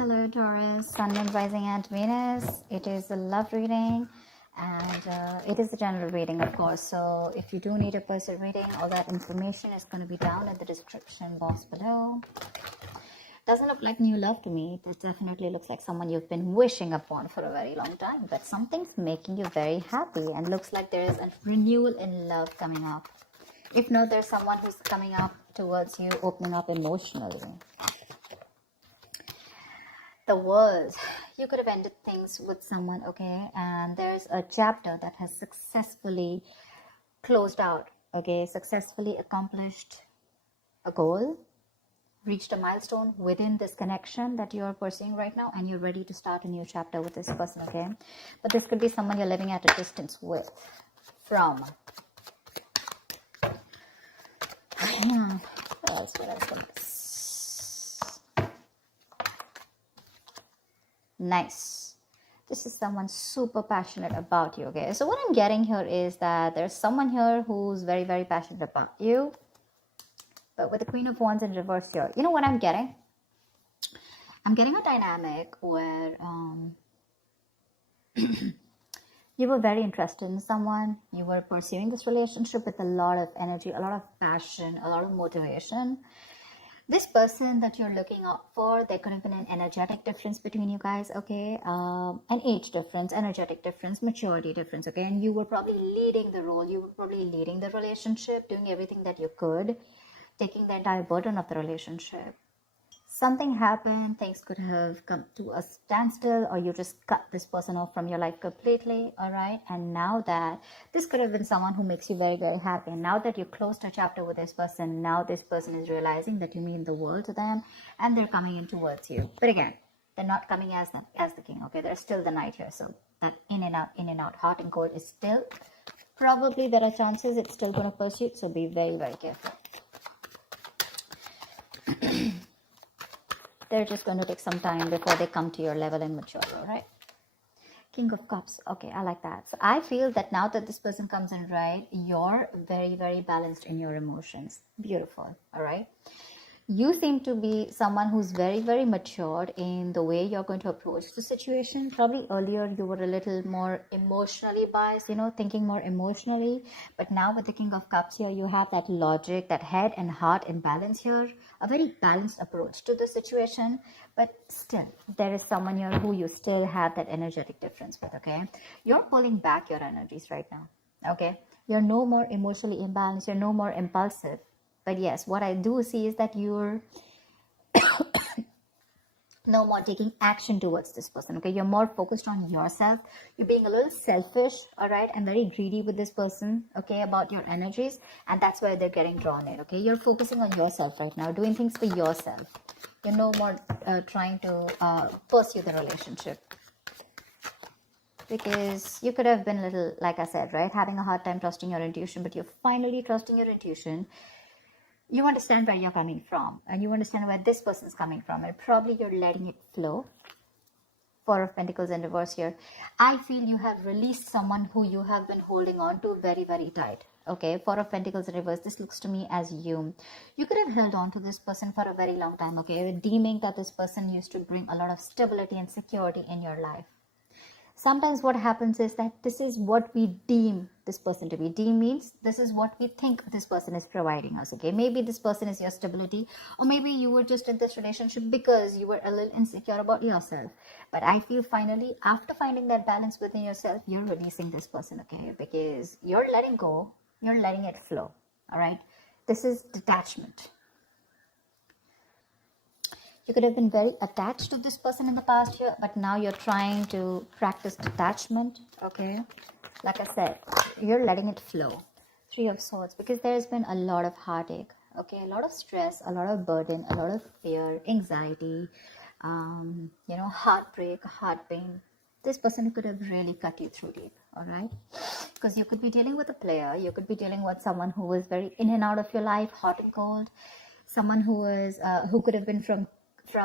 Hello Taurus, Sun, Moon, Rising and Venus. It is a love reading and it is a general reading, of course. So if you do need a personal reading, all that information is going to be down in the description box below. Doesn't look like new love to me. It definitely looks like someone you've been wishing upon for a very long time, but something's making you very happy and looks like there is a renewal in love coming up. If not, there's someone who's coming up towards you, opening up emotionally. The World. You could have ended things with someone, okay, and there's a chapter that has successfully closed out, okay, successfully accomplished a goal, reached a milestone within this connection that you're pursuing right now, and you're ready to start a new chapter with this person, okay. But this could be someone you're living at a distance with, from. What else? Nice. This is someone super passionate about you, okay. So what I'm getting here is that there's someone here who's very, very passionate about you, but with the Queen of Wands in reverse here, you know what I'm getting? I'm getting a dynamic where you were very interested in someone, you were pursuing this relationship with a lot of energy, a lot of passion, a lot of motivation. This person that you're looking out for, there could have been an energetic difference between you guys, okay? An age difference, energetic difference, maturity difference, okay? And you were probably leading the role, you were probably leading the relationship, doing everything that you could, taking the entire burden of the relationship. Something happened, things could have come to a standstill, or you just cut this person off from your life completely, all right? And now that this could have been someone who makes you very, very happy. And now that you closed a chapter with this person, now this person is realizing that you mean the world to them, and they're coming in towards you. But again, they're not coming as the king, okay? There's still the knight here, so that in and out, hot and cold is still, probably there are chances it's still going to pursue, so be very, very careful. They're just going to take some time before they come to your level and mature, all right? King of Cups. Okay, I like that. So I feel that now that this person comes in, right, you're very, very balanced in your emotions. Beautiful, all right? You seem to be someone who's very, very matured in the way you're going to approach the situation. Probably earlier you were a little more emotionally biased, you know, thinking more emotionally. But now with the King of Cups here, you have that logic, that head and heart in balance here. A very balanced approach to the situation. But still, there is someone here who you still have that energetic difference with, okay? You're pulling back your energies right now, okay? You're no more emotionally imbalanced. You're no more impulsive. But yes, what I do see is that you're no more taking action towards this person, okay? You're more focused on yourself. You're being a little selfish, all right? And very greedy with this person, okay, about your energies. And that's why they're getting drawn in, okay? You're focusing on yourself right now, doing things for yourself. You're no more trying to pursue the relationship. Because you could have been a little, like I said, right? Having a hard time trusting your intuition, but you're finally trusting your intuition. You understand where you're coming from, and you understand where this person's coming from, and probably you're letting it flow. Four of Pentacles in reverse here. I feel you have released someone who you have been holding on to very, very tight. Okay, Four of Pentacles in reverse. This looks to me as you could have held on to this person for a very long time, okay, deeming that this person used to bring a lot of stability and security in your life. Sometimes what happens is that this is what we deem this person to be. Deem means this is what we think this person is providing us, okay? Maybe this person is your stability, or maybe you were just in this relationship because you were a little insecure about yourself. But I feel finally, after finding that balance within yourself, you're releasing this person, okay? Because you're letting go, you're letting it flow, all right? This is detachment. You could have been very attached to this person in the past here, but now you're trying to practice detachment, okay? Like I said, you're letting it flow. Three of Swords, because there's been a lot of heartache, okay? A lot of stress, a lot of burden, a lot of fear, anxiety, you know, heartbreak, heart pain. This person could have really cut you through deep, all right? Because you could be dealing with a player. You could be dealing with someone who was very in and out of your life, hot and cold. Someone who was, who could have been from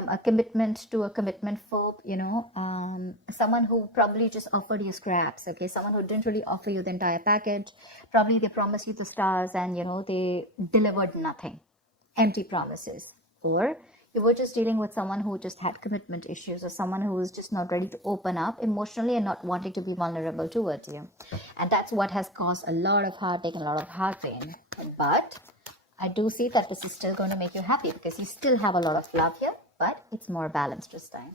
a commitment to a commitment phobe, you know, someone who probably just offered you scraps, okay, someone who didn't really offer you the entire package. Probably they promised you the stars and, you know, they delivered nothing, empty promises. Or You were just dealing with someone who just had commitment issues, or someone who is just not ready to open up emotionally and not wanting to be vulnerable towards you. And that's what has caused a lot of heartache and a lot of heart pain. But I do see that this is still going to make you happy, because you still have a lot of love here, but it's more balanced this time.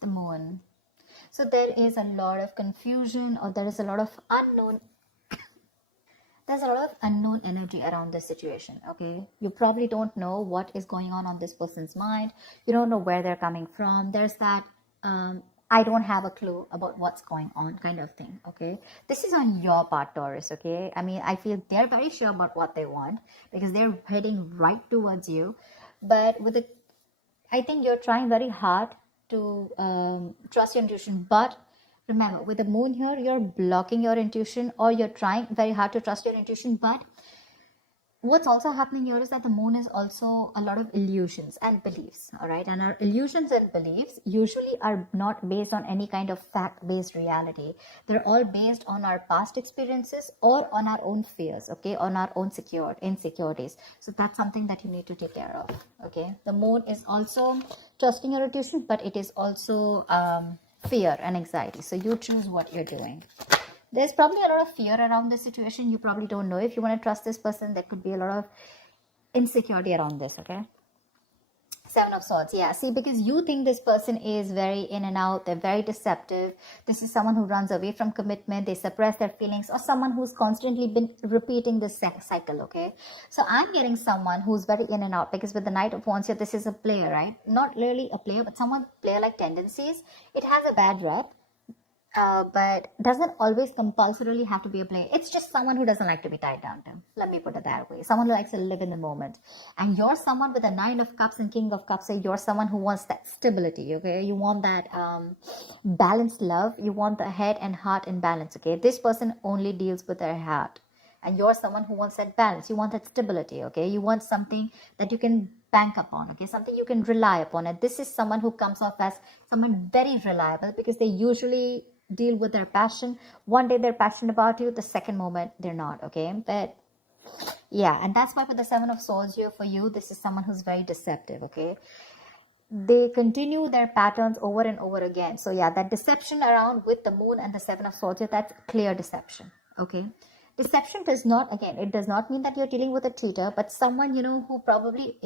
The moon. So there is a lot of confusion, or there is a lot of unknown. There's a lot of unknown energy around this situation, okay? You probably don't know what is going on this person's mind. You don't know where they're coming from. There's that, I don't have a clue about what's going on kind of thing, okay? This is on your part, Taurus, okay? I mean, I feel they're very sure about what they want, because they're heading right towards you. But with it, I think you're trying very hard to trust your intuition, but remember, with the moon here, you're blocking your intuition, or you're trying very hard to trust your intuition. But what's also happening here is that the moon is also a lot of illusions and beliefs, all right? And our illusions and beliefs usually are not based on any kind of fact-based reality. They're all based on our past experiences or on our own fears, okay? On our own insecurities. So that's something that you need to take care of, okay? The moon is also trusting your intuition, but it is also fear and anxiety. So you choose what you're doing. There's probably a lot of fear around this situation. You probably don't know if you want to trust this person. There could be a lot of insecurity around this, okay? Seven of Swords, yeah. See, because you think this person is very in and out, they're very deceptive. This is someone who runs away from commitment, they suppress their feelings, or someone who's constantly been repeating this cycle, okay? So I'm getting someone who's very in and out, because with the Knight of Wands here, this is a player, right? Not really a player, but someone player-like tendencies. It has a bad rep. But doesn't always compulsorily have to be a player. It's just someone who doesn't like to be tied down to. Let me put it that way. Someone who likes to live in the moment. And you're someone with a Nine of Cups and King of Cups. So you're someone who wants that stability, okay? You want that balanced love. You want the head and heart in balance, okay? This person only deals with their heart. And you're someone who wants that balance. You want that stability, okay? You want something that you can bank upon, okay? Something you can rely upon. And this is someone who comes off as someone very reliable, because they usually deal with their passion. One day they're passionate about you, the second moment they're not, okay? But yeah, and that's why with the Seven of Swords here for you, this is someone who's very deceptive, okay? They continue their patterns over and over again. So yeah, that deception around with the moon and the Seven of Swords here, that's clear deception, okay? Deception does not, again, it does not mean that you're dealing with a cheater, but someone, you know, who probably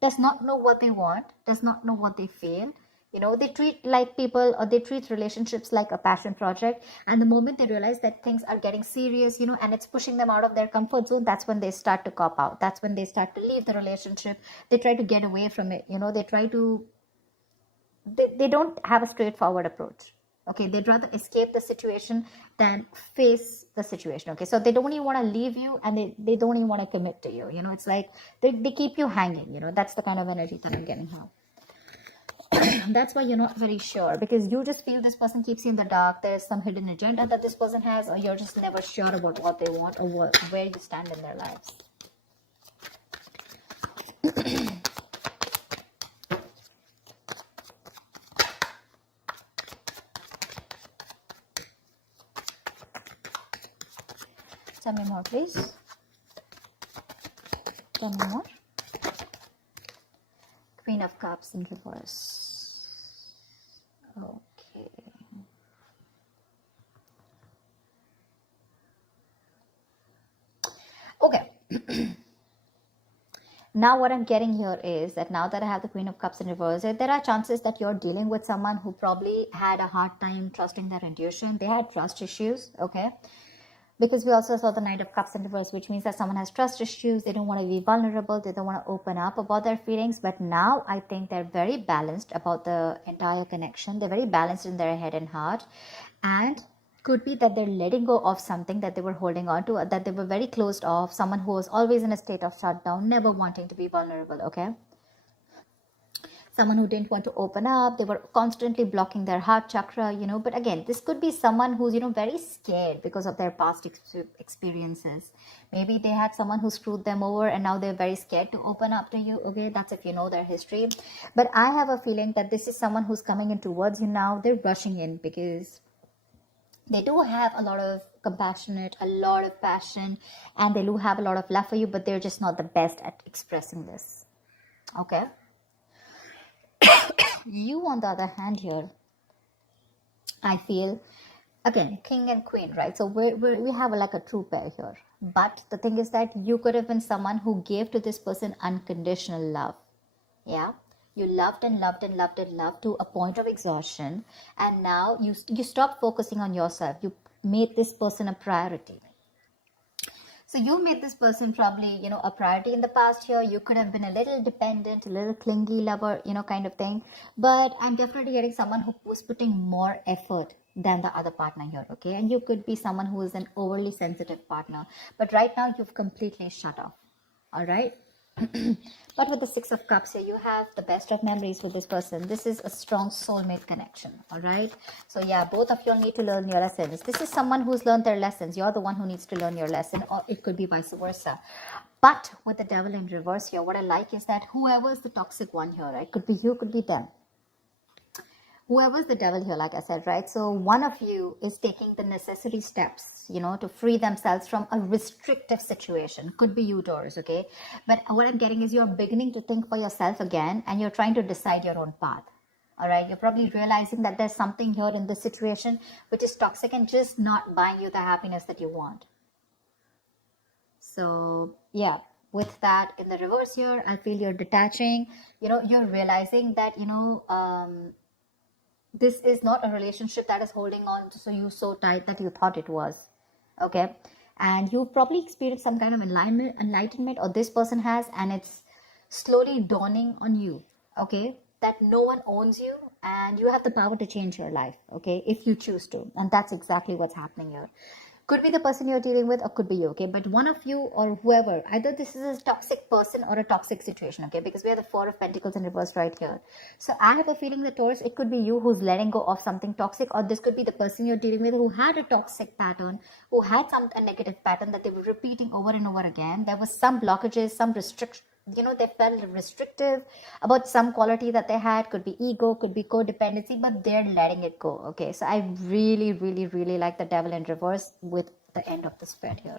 does not know what they want, does not know what they feel. You know, they treat like people, or they treat relationships like a passion project. And the moment they realize that things are getting serious, you know, and it's pushing them out of their comfort zone, that's when they start to cop out. That's when they start to leave the relationship. They try to get away from it. You know, they try to, they don't have a straightforward approach. Okay, they'd rather escape the situation than face the situation. Okay, so they don't even want to leave you, and they don't even want to commit to you. You know, it's like they keep you hanging. You know, that's the kind of energy that I'm getting now. That's why you're not very sure, because you just feel this person keeps you in the dark. There's some hidden agenda that this person has, or you're just never sure about what they want, or where you stand in their lives. Tell me more, please. Tell me more. Queen of Cups in reverse. Okay. Okay. Now what I'm getting here is that now that I have the Queen of Cups in reverse, there are chances that you're dealing with someone who probably had a hard time trusting their intuition. They had trust issues, okay? Because we also saw the Knight of Cups in reverse, which means that someone has trust issues. They don't want to be vulnerable. They don't want to open up about their feelings. But now I think they're very balanced about the entire connection. They're very balanced in their head and heart. And could be that they're letting go of something that they were holding on to, that they were very closed off. Someone who was always in a state of shutdown, never wanting to be vulnerable, okay? Someone who didn't want to open up. They were constantly blocking their heart chakra, you know. But again, this could be someone who's, you know, very scared because of their past experiences. Maybe they had someone who screwed them over, and now they're very scared to open up to you, okay? That's if you know their history. But I have a feeling that this is someone who's coming in towards you now. They're rushing in because They do have a lot of compassionate, a lot of passion, and they do have a lot of love for you, but they're just not the best at expressing this. Okay. You, on the other hand, here, I feel, again, king and queen, right? So we have like a true pair here. But the thing is that you could have been someone who gave to this person unconditional love. Yeah. You loved and loved and loved and loved to a point of exhaustion. And now you stopped focusing on yourself. You made this person a priority. So you made this person probably, a priority in the past year. You could have been a little dependent, a little clingy lover, kind of thing. But I'm definitely getting someone who was putting more effort than the other partner here, okay? And you could be someone who is an overly sensitive partner. But right now, you've completely shut off, all right? But with the Six of Cups here, you have the best of memories with this person. This is a strong soulmate connection, all right? So yeah, both of you all need to learn your lessons. This is someone who's learned their lessons. You're the one who needs to learn your lesson, or it could be vice versa. But with the Devil in reverse here, what I like is that whoever is the toxic one here, right? Could be you, could be them. Whoever's the devil here, like I said, right? So one of you is taking the necessary steps, to free themselves from a restrictive situation. Could be you, Taurus, okay? But what I'm getting is you're beginning to think for yourself again, and you're trying to decide your own path. All right? You're probably realizing that there's something here in this situation which is toxic and just not buying you the happiness that you want. So, yeah. With that in the reverse here, I feel you're detaching. You're realizing that, this is not a relationship that is holding on to you so tight that you thought it was, okay? And you've probably experienced some kind of enlightenment, or this person has, and it's slowly dawning on you, okay, that no one owns you and you have the power to change your life, okay, if you choose to. And that's exactly what's happening here. Could be the person you're dealing with, or could be you, okay? But one of you or whoever, either this is a toxic person or a toxic situation, okay? Because we have the Four of Pentacles in reverse right here. So I have a feeling that, Taurus, it could be you who's letting go of something toxic, or this could be the person you're dealing with who had a toxic pattern, who had a negative pattern that they were repeating over and over again. There was some blockages, some restriction. They felt restrictive about some quality that they had. Could be ego, could be codependency, but they're letting it go, okay? So I really, really, really like the Devil in reverse with the end of the spread here.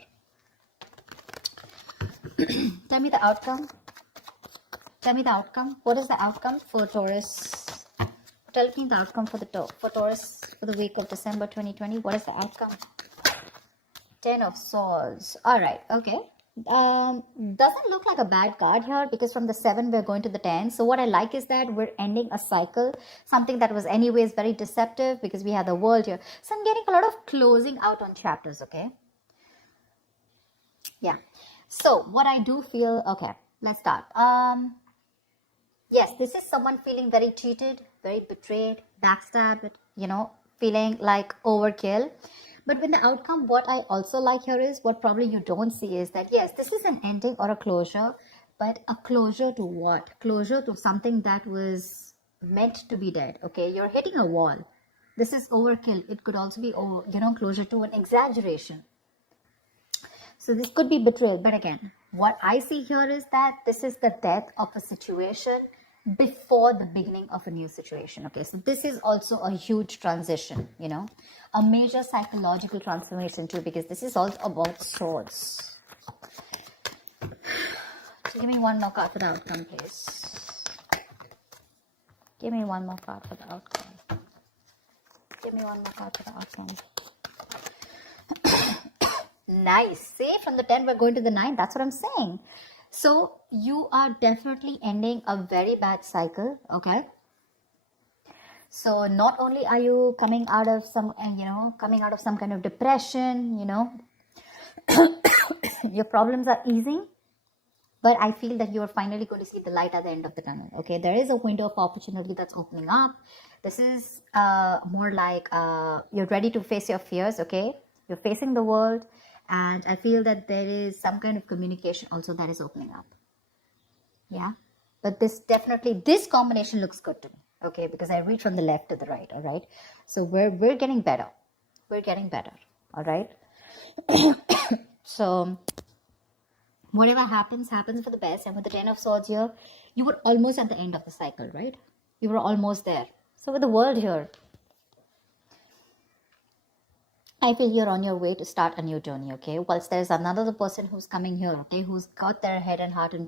Tell me the outcome. Tell me the outcome. What is the outcome for Taurus? Tell me the outcome for Taurus for the week of December 2020. What is the outcome? 10 of Swords. All right, okay. Doesn't look like a bad card here, because from the 7 we're going to the 10. So what I like is that we're ending a cycle, something that was anyways very deceptive, because we have the World here. So I'm getting a lot of closing out on chapters, okay? Yeah. So what I do feel, okay, let's start. Yes, this is someone feeling very cheated, very betrayed, backstabbed, feeling like overkill. But with the outcome, what I also like here is, what probably you don't see is that, yes, this is an ending or a closure, but a closure to what? Closure to something that was meant to be dead, okay? You're hitting a wall. This is overkill. It could also be, closure to an exaggeration. So this could be betrayal. But again, what I see here is that this is the death of a situation before the beginning of a new situation, okay? So this is also a huge transition, a major psychological transformation too, because this is also about swords. So give me one more card for the outcome, please. Give me one more card for the outcome. Give me one more card for the outcome. Nice. See, from the 10 we're going to the 9. That's what I'm saying. So you are definitely ending a very bad cycle, okay? So not only are you coming out of some kind of depression, your problems are easing, but I feel that you are finally going to see the light at the end of the tunnel, okay? There is a window of opportunity that's opening up. This is more like you're ready to face your fears, okay? You're facing the world. And I feel that there is some kind of communication also that is opening up. Yeah. But this combination looks good to me. Okay. Because I read from the left to the right. All right. So we're getting better. We're getting better. All right. So whatever happens for the best. And with the 10 of Swords here, you were almost at the end of the cycle, right? You were almost there. So with the World here, I feel you're on your way to start a new journey, okay? Whilst there's another person who's coming here, okay, who's got their head and heart in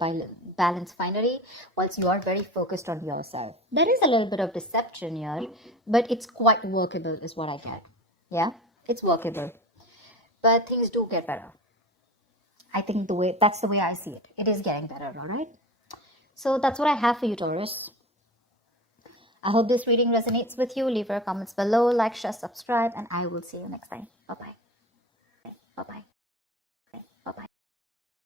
balance finally, whilst you are very focused on yourself. There is a little bit of deception here, but it's quite workable, is what I get. Yeah, it's workable. But things do get better. I think that's the way I see it. It is getting better, all right? So that's what I have for you, Taurus. I hope this reading resonates with you. Leave your comments below, like, share, subscribe, and I will see you next time. Bye-bye. Bye-bye.